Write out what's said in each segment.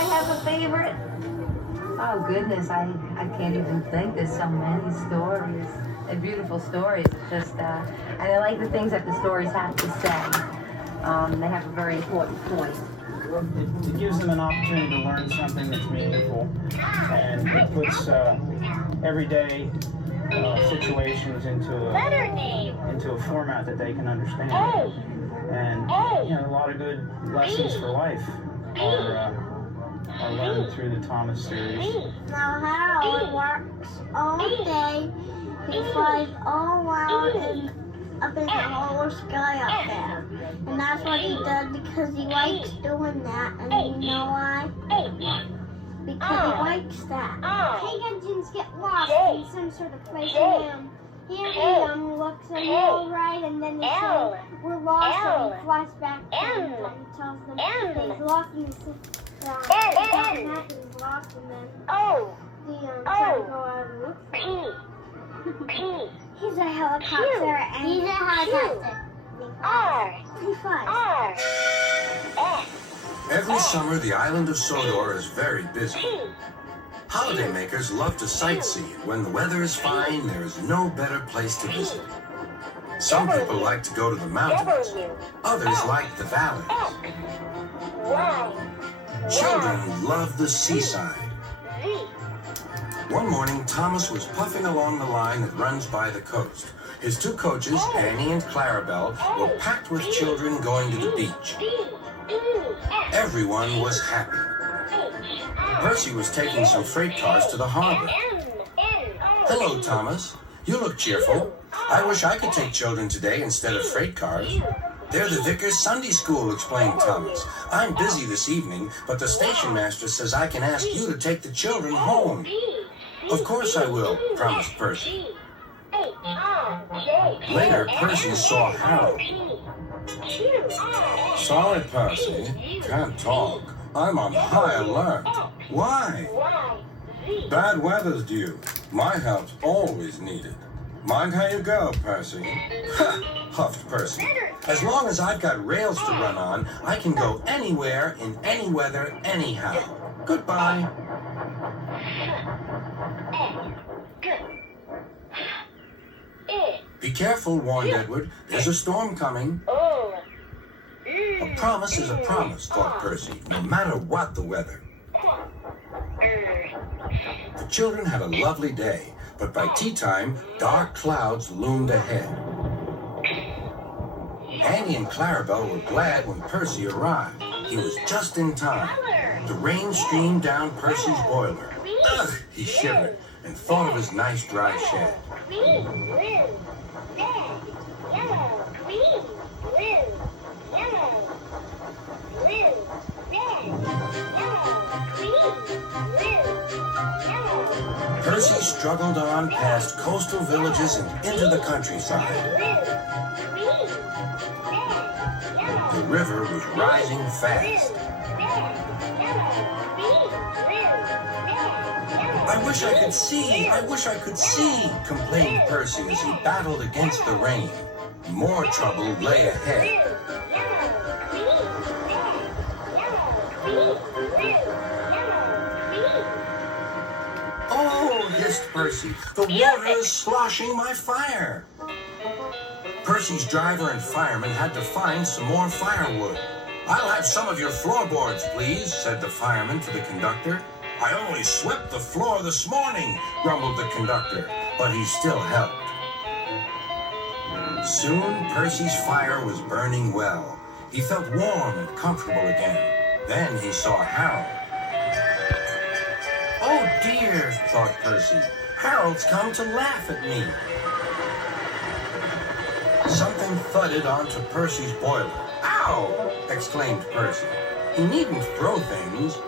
I have a favorite? Oh goodness, I can't even think. There's so many stories. They're beautiful stories. It's just, and I like the things that the stories have to say. They have a very important point. It gives them an opportunity to learn something that's meaningful, and it puts everyday situations into a format that they can understand. And a lot of good lessons for life are learned through the Thomas series. Now Harold works all day. He flies all around and up in the whole sky up there. And that's what he does because he likes doing that. And you know why? Because he likes that. Tank engines get lost in some sort of place around. Here he looks a little right and then he says, we're lost, and he flies back to them and he tells them that he's lost and he says, he's lost and then try to go out and look for him. He's a helicopter and he's a helicopter. He flies. Every summer, the island of Sodor is very busy. Holidaymakers love to sightsee. When the weather is fine, there is no better place to visit. Some people like to go to the mountains. Others like the valleys. Children love the seaside. One morning, Thomas was puffing along the line that runs by the coast. His two coaches, Annie and Clarabelle, were packed with children going to the beach. Everyone was happy. Percy was taking some freight cars to the harbor. Hello, Thomas. You look cheerful. I wish I could take children today instead of freight cars. They're the Vickers Sunday School, explained Thomas. I'm busy this evening, but the station master says I can ask you to take the children home. Of course I will, promised Percy. Later, Percy saw Harold. Sorry, Percy. Can't talk. I'm on high alert. Why? Bad weather's due. My help's always needed. Mind how you go, Percy. Huffed Percy. As long as I've got rails to run on, I can go anywhere, in any weather, anyhow. Goodbye. Be careful, warned Edward. There's a storm coming. A promise is a promise, thought Percy, no matter what the weather. The children had a lovely day, but by tea time, dark clouds loomed ahead. Annie and Clarabelle were glad when Percy arrived. He was just in time. The rain streamed down Percy's boiler. Ugh, he shivered and thought of his nice dry shed. Percy struggled on past coastal villages and into the countryside. The river was rising fast. I wish I could see, I wish I could see, complained Percy as he battled against the rain. More trouble lay ahead. Oh, hissed Percy, the water is sloshing my fire. Percy's driver and fireman had to find some more firewood. I'll have some of your floorboards, please, said the fireman to the conductor. I only swept the floor this morning, grumbled the conductor, but he still helped. Soon, Percy's fire was burning well. He felt warm and comfortable again. Then he saw Harold. Oh dear, thought Percy. Harold's come to laugh at me. Something thudded onto Percy's boiler. Ow! Exclaimed Percy. He needn't throw things.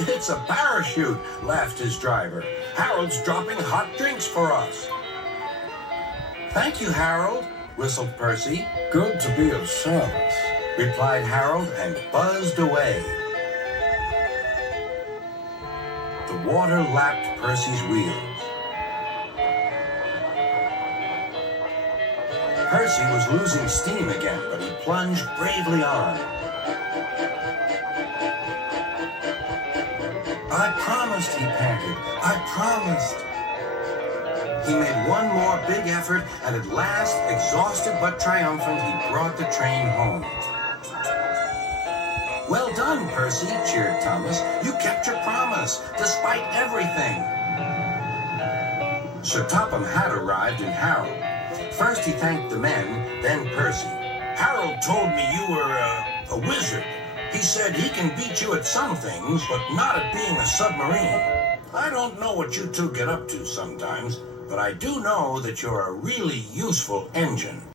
It's a parachute, laughed his driver. Harold's dropping hot drinks for us. Thank you, Harold, whistled Percy. Good to be of service, replied Harold and buzzed away. The water lapped Percy's wheels. Percy was losing steam again, but he plunged bravely on. I promised, he panted. I promised. He made one more big effort, and at last, exhausted but triumphant, he brought the train home. Well done, Percy, cheered Thomas. You kept your promise, despite everything. Sir Topham had arrived in Harold. First he thanked the men, then Percy. Harold told me you were a wizard. He said he can beat you at some things, but not at being a submarine. I don't know what you two get up to sometimes, but I do know that you're a really useful engine.